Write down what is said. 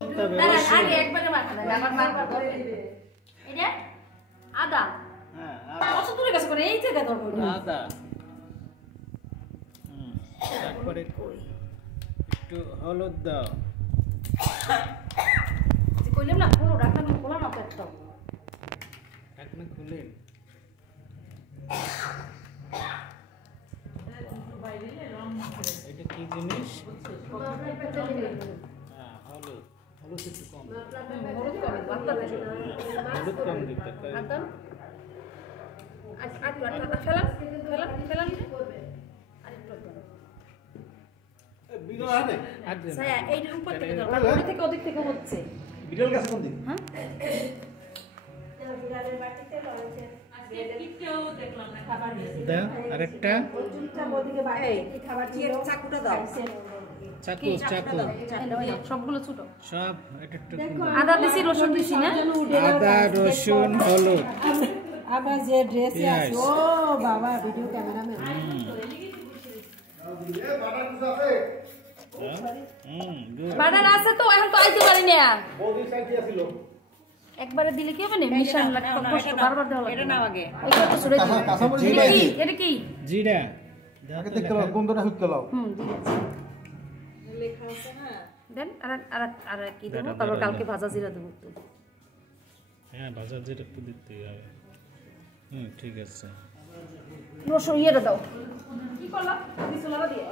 আগে একবারে মাখা দেয় আবার বারবার ধরে এটা আদা হ্যাঁ কত দূরে গেছে করে এই জায়গা ধরবো আদা তারপরে একটু হলুদ দাও যে কইলাম না পুরো রাখা খোলা না পেটটা ঢাকনা খুলেন এটা কি জিনিস হ্যাঁ হলুদ হলুদ একটু কম হলুদ কম দিতে আরেকটা চাকু চাকু সবগুলো ছোট সব এটা একটু আদা দিছি রসুন দিছি না আদা রসুন হলুদ আবার যে ড্রেসে আছে ও বাবা ভিডিও ক্যামেরাম্যান বাটার আছে তো এখন তো আইতে পারি না বৌদি সাইডে ছিল একবারে দিলে কি হবে না মিশান লাগতো কষ্ট বারবার দেওয়া লাগে এটা নাও আগে ওইটা তো ছড়ে দিই এটা কি জিরা আগে দেখতে লাও গন্ধটা হইতে লাও ঠিক আছে লেখা আছে না দেন আর কি দেব তারপর কালকে ভাজা জিরা দেব তো হ্যাঁ ভাজা জিরা একটু দিতে হবে ঠিক আছে রসুন ইয়েটা দাও কি করলা দিছো লাগা দিয়ে